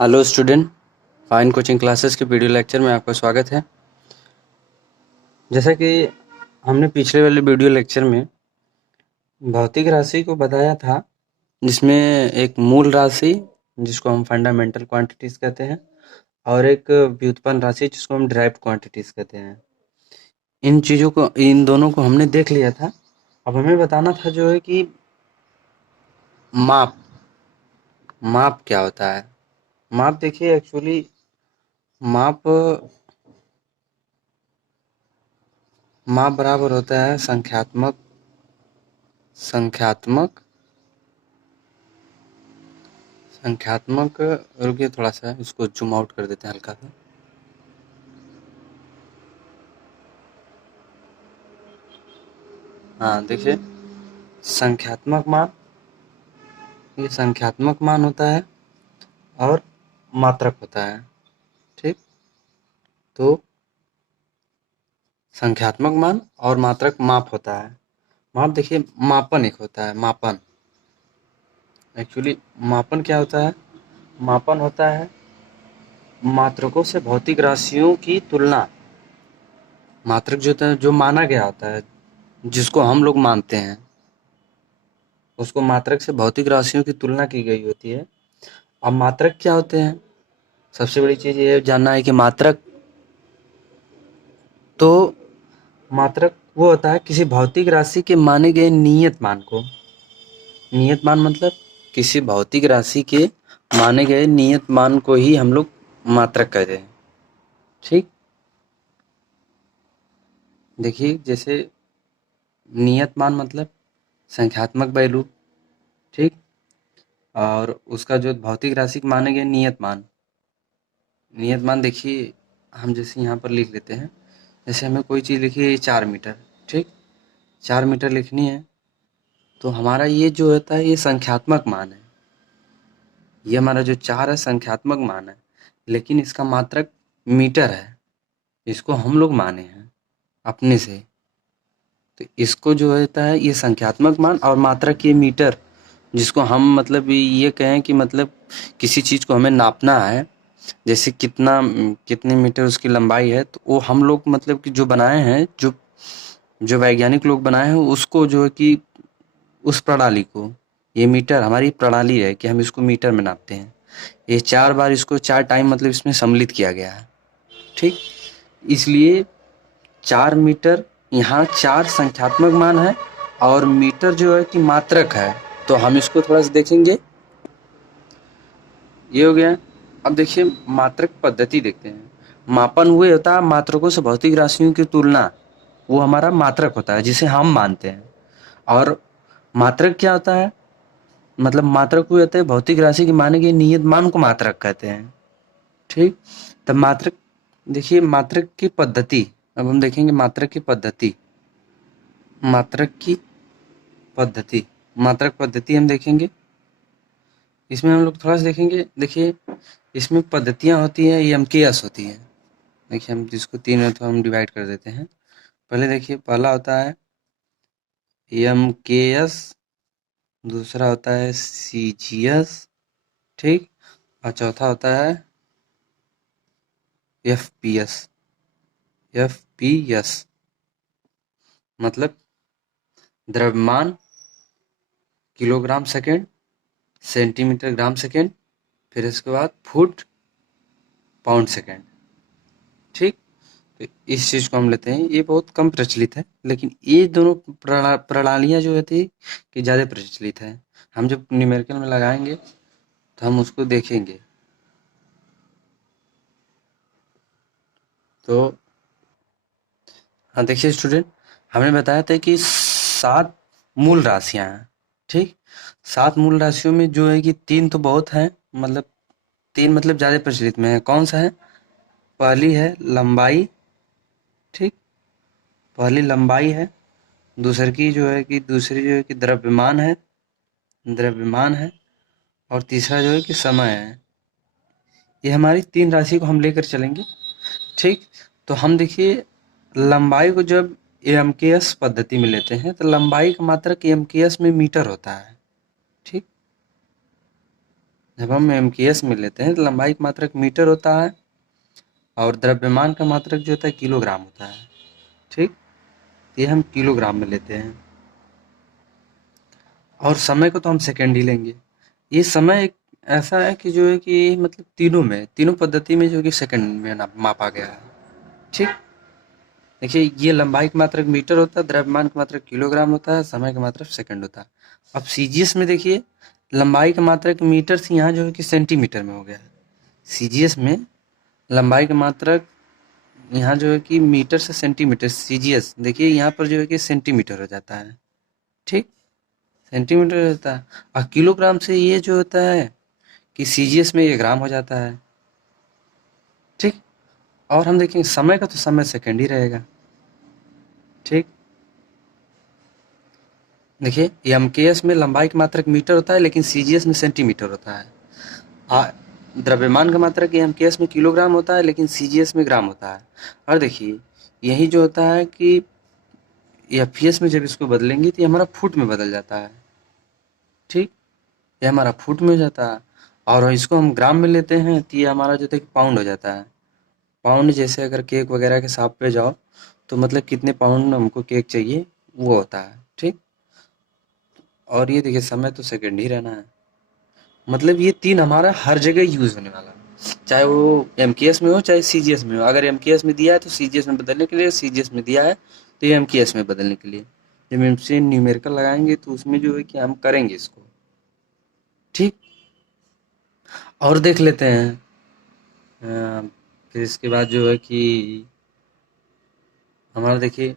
Hello student, fine coaching classes के video lecture में आपका स्वागत है। जैसा कि हमने पिछले वाले वीडियो लेक्चर में भौतिक राशि को बताया था, जिसमें एक मूल राशि जिसको हम फंडामेंटल क्वांटिटीज कहते हैं और एक व्युत्पन्न राशि जिसको हम डिराइव्ड क्वांटिटीज कहते हैं। इन दोनों को हमने देख लिया था। अब हमें बताना था जो है कि माप माप क्या होता है। माप देखिए, एक्चुअली माप माप बराबर होता है संख्यात्मक संख्यात्मक। रुकिए, थोड़ा सा इसको जूम आउट कर देते हैं हल्का सा। हाँ देखिए, संख्यात्मक मान, ये संख्यात्मक मान होता है और मात्रक होता है। ठीक, तो संख्यात्मक मान और मात्रक माप होता है। माप देखिए, मापन एक होता है। मापन एक्चुअली मापन क्या होता है? मापन होता है मात्रकों से भौतिक राशियों की तुलना। मात्रक जो होता है, जो माना गया होता है, जिसको हम लोग मानते हैं, उसको मात्रक से भौतिक राशियों की तुलना की गई होती है। अब मात्रक क्या होते हैं? सबसे बड़ी चीज़ ये जानना है कि तो मात्रक वो होता है किसी भौतिक राशि के माने गए नियत मान को। नियत मान मतलब किसी भौतिक राशि के माने गए नियत मान को ही हम लोग मात्रक कहते हैं। ठीक, देखिए, जैसे नियत मान मतलब संख्यात्मक वैल्यू। ठीक, और उसका जो भौतिक राशि के माने गए नियत मान देखिए, हम जैसे यहाँ पर लिख लेते हैं। जैसे हमें कोई चीज़ लिखी है 4 मीटर। ठीक, 4 मीटर लिखनी है, तो हमारा ये जो होता है ये संख्यात्मक मान है। ये हमारा जो 4 है संख्यात्मक मान है, लेकिन इसका मात्रक मीटर है। इसको हम लोग माने हैं अपने से। तो इसको जो होता है ये संख्यात्मक मान और मात्रक ये मीटर, जिसको हम मतलब ये कहें कि मतलब किसी चीज़ को हमें नापना है, जैसे कितने मीटर उसकी लंबाई है, तो वो हम लोग मतलब कि जो बनाए हैं, जो जो वैज्ञानिक लोग बनाए हैं, उसको जो है कि उस प्रणाली को, ये मीटर हमारी प्रणाली है कि हम इसको मीटर में नापते हैं। ये 4 बार, इसको 4 टाइम मतलब इसमें सम्मिलित किया गया है। ठीक, इसलिए 4 मीटर, यहाँ 4 संख्यात्मक मान है और मीटर जो है कि मात्रक है। तो हम इसको थोड़ा सा देखेंगे। ये हो गया। अब देखिए मात्रक पद्धति देखते हैं। मापन हुए होता है मात्रकों से भौतिक राशियों की तुलना, वो हमारा मात्रक होता है जिसे हम मानते हैं। और मात्रक क्या होता है? मतलब मात्रक हुए होते हैं भौतिक राशि की माने गए नियत मान को मात्रक कहते हैं। ठीक, तब मात्रक देखिए, मात्रक की पद्धति। अब हम देखेंगे मात्रक की पद्धति। मात्रक की पद्धति मात्रक पद्धति हम देखेंगे। इसमें हम लोग थोड़ा सा देखेंगे। देखिए, इसमें पद्धतियाँ होती हैं, एमकेएस होती है। देखिए, हम जिसको 3 है तो हम डिवाइड कर देते हैं। पहले देखिए, पहला होता है एमकेएस, दूसरा होता है सीजीएस। ठीक, और चौथा होता है एफपीएस। एफपीएस मतलब द्रव्यमान kilogram second, centimetre gram second, फिर इसके बाद फुट पाउंड सेकेंड। ठीक, तो इस चीज़ को हम लेते हैं। ये बहुत कम प्रचलित है, लेकिन ये दोनों प्रणालियाँ जो होती है कि ज़्यादा प्रचलित है। हम जब न्यूमेरिकल में लगाएंगे तो हम उसको देखेंगे। तो हाँ देखिए स्टूडेंट, हमने बताया था कि 7 मूल राशियाँ हैं। ठीक, 7 मूल राशियों में जो है कि 3 तो बहुत हैं, मतलब 3 मतलब ज़्यादा प्रचलित में है। कौन सा है? पहली है लंबाई। ठीक, पहली लंबाई है। दूसरी जो है कि द्रव्यमान है। द्रव्यमान है। और तीसरा जो है कि समय है। ये हमारी 3 राशि को हम लेकर चलेंगे। ठीक, तो हम देखिए लंबाई को जब एमकेएस पद्धति में लेते हैं तो लंबाई का मात्रक एमकेएस में मीटर होता है। ठीक, जब हम एमकेएस में लेते हैं तो लंबाई का मात्रक मीटर होता है और द्रव्यमान का मात्रक जो होता है किलोग्राम होता है। ठीक, ये हम किलोग्राम में लेते हैं और समय को तो हम सेकंड ही लेंगे। ये समय एक ऐसा है कि जो है कि मतलब तीनों पद्धति में जो कि सेकंड में मापा गया है। ठीक, देखिए ये लंबाई का मात्रक मीटर होता है, द्रव्यमान का मात्रक किलोग्राम होता है, समय का मात्रक सेकंड होता है। अब सीजीएस में देखिए लंबाई का मात्रक मीटर से यहाँ जो है कि सेंटीमीटर में हो गया है। सीजीएस में लंबाई का मात्रक यहाँ जो है कि मीटर से सेंटीमीटर, सीजीएस देखिए यहाँ पर जो है कि सेंटीमीटर हो जाता है। ठीक, सेंटीमीटर होता है और किलोग्राम से ये जो होता है कि सीजीएस में ये ग्राम हो जाता है। ठीक, और हम देखेंगे समय का तो समय सेकंड ही रहेगा। ठीक, देखिए एमकेएस में लंबाई का मात्रक मीटर होता है लेकिन सीजीएस में सेंटीमीटर होता है। द्रव्यमान का मात्रक एमकेएस में किलोग्राम होता है लेकिन सीजीएस में ग्राम होता है। और देखिए यही जो होता है कि एफपीएस में जब इसको बदलेंगे तो ये हमारा फुट में बदल जाता है। ठीक, ये हमारा फुट में हो जाता है और इसको हम ग्राम में लेते हैं तो ये हमारा जो है कि पाउंड हो जाता है। पाउंड जैसे अगर केक वगैरह के शॉप पे जाओ तो मतलब कितने पाउंड हमको केक चाहिए वो होता है। ठीक, और ये देखिए समय तो सेकंड ही रहना है। मतलब ये तीन हमारा हर जगह यूज होने वाला है, चाहे वो एमकेएस में हो चाहे सीजीएस में हो। अगर एमकेएस में दिया है तो सीजीएस में बदलने के लिए, सीजीएस में दिया है तो ये एमकेएस में बदलने के लिए। जब इनसे न्यूमेरिकल लगाएंगे तो उसमें जो है कि हम करेंगे इसको। ठीक, और देख लेते हैं फिर इसके बाद जो है कि हमारा देखिए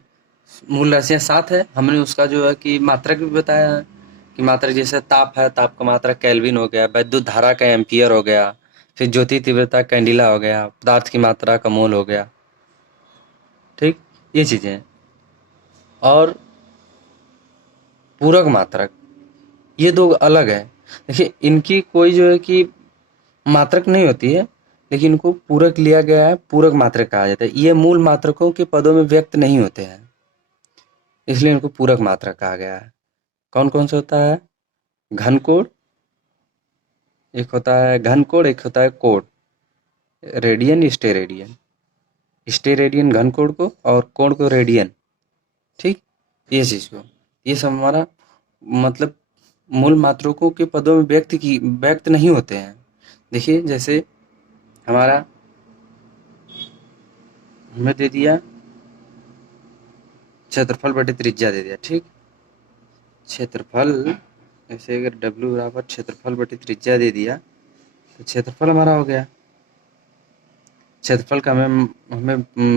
मूल राशियाँ 7 है। हमने उसका जो है कि मात्रक भी बताया है कि मात्रक जैसे ताप है, ताप का मात्रक केल्विन हो गया, वैद्युत धारा का एम्पियर हो गया, फिर ज्योति तीव्रता कैंडिला हो गया, पदार्थ की मात्रा का मोल हो गया। ठीक, ये चीज़ें हैं। और पूरक मात्रक ये दो अलग है। देखिए इनकी कोई जो है कि मात्रक नहीं होती है लेकिन इनको पूरक लिया गया है, पूरक मात्रक कहा जाता है। ये मूल मात्रकों के पदों में व्यक्त नहीं होते हैं इसलिए इनको पूरक मात्रक कहा गया है। कौन कौन सा होता है? घन कोण, एक होता है घन कोण, एक होता है कोण, रेडियन स्टेरेडियन। स्टेरेडियन घन कोण को और कोण को रेडियन। ठीक, ये चीज को ये सब हमारा मतलब मूल मात्रकों के पदों में व्यक्त नहीं होते हैं। देखिए जैसे हमारा हमें दे दिया क्षेत्रफल बटे त्रिज्या दे दिया। ठीक, क्षेत्रफल ऐसे अगर W बराबर क्षेत्रफल बटे त्रिज्या दे दिया तो क्षेत्रफल हमारा हो गया। क्षेत्रफल का हमें हमें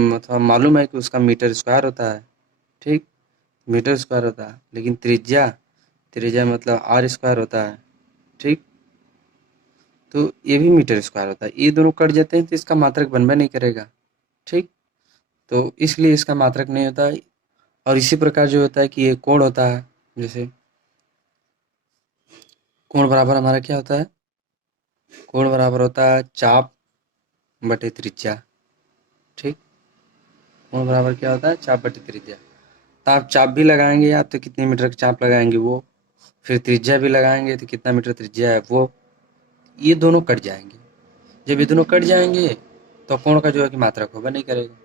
मतलब मालूम है कि उसका मीटर स्क्वायर होता है। ठीक, मीटर स्क्वायर होता है लेकिन त्रिज्या त्रिज्या मतलब आर स्क्वायर होता है। ठीक, तो ये भी मीटर स्क्वायर होता है। ये दोनों कट जाते हैं तो इसका मात्रक बनबे नहीं करेगा। ठीक, तो इसलिए इसका मात्रक नहीं होता है। और इसी प्रकार जो होता है कि ये कोण होता है, जैसे कोण बराबर हमारा क्या होता है? कोण बराबर होता है चाप बटे त्रिज्या। ठीक, कोण बराबर क्या होता है? चाप बटे त्रिज्या। तो आप चाप भी लगाएंगे आप तो कितने मीटर का चाप लगाएंगे वो, फिर त्रिज्या भी लगाएंगे तो कितना मीटर त्रिज्या है वो, ये दोनों कट जाएंगे। जब ये दोनों कट जाएंगे तो कोण का जो है कि मात्रक होगा नहीं करेगा।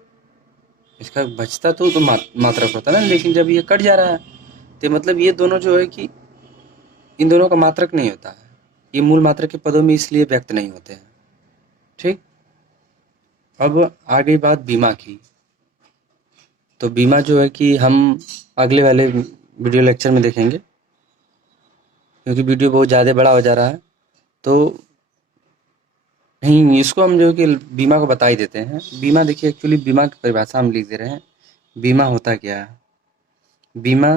इसका बचता तो मात्रक होता है ना, लेकिन जब ये कट जा रहा है तो मतलब ये दोनों जो है कि इन दोनों का मात्रक नहीं होता है। ये मूल मात्रक के पदों में इसलिए व्यक्त नहीं होते हैं। ठीक, अब आ गई बात बीमा की। तो बीमा जो है कि हम अगले वाले वीडियो लेक्चर में देखेंगे क्योंकि वीडियो बहुत ज़्यादा बड़ा हो जा रहा है। तो नहीं, इसको हम जो है कि बीमा को बता ही देते हैं। बीमा देखिए एक्चुअली बीमा की परिभाषा हम लिख दे रहे हैं। बीमा होता क्या है? बीमा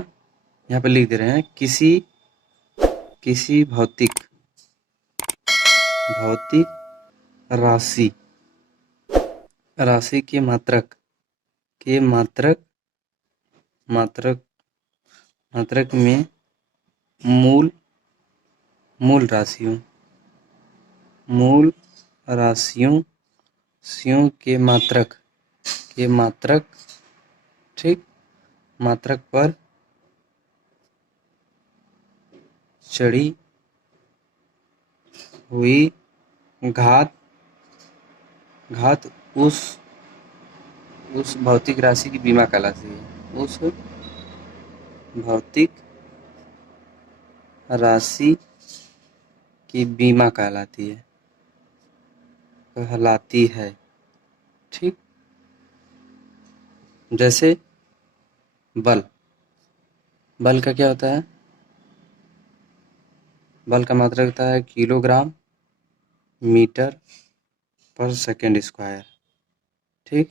यहाँ पे लिख दे रहे हैं किसी भौतिक भौतिक राशि राशि के मात्रक मात्रक में मूल मूल राशियों मूल राशियों राशियों के मात्रक ठीक मात्रक पर चढ़ी हुई घात घात उस भौतिक राशि की बीमा कहलाती है। उस भौतिक राशि की बीमा कहलाती है। ठीक। जैसे बल का क्या होता है? बल का मात्रक होता है किलोग्राम मीटर पर सेकेंड स्क्वायर। ठीक।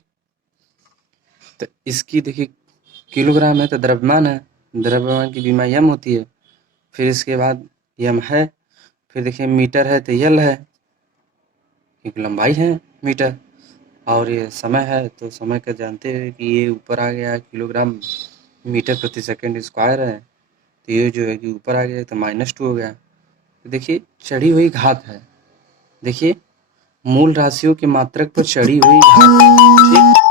तो इसकी देखिए किलोग्राम है तो द्रव्यमान है, द्रव्यमान की बीमा यम होती है। फिर इसके बाद यम है, फिर देखिए मीटर है तो यल है क्योंकि लंबाई है मीटर, और ये समय है तो समय का जानते हैं कि ये ऊपर आ गया किलोग्राम मीटर प्रति सेकंड स्क्वायर है, तो ये जो है कि ऊपर आ गया तो -2 हो गया। तो देखिए चढ़ी हुई घात है, देखिए मूल राशियों के मात्रक पर चढ़ी हुई घात है। ठीक।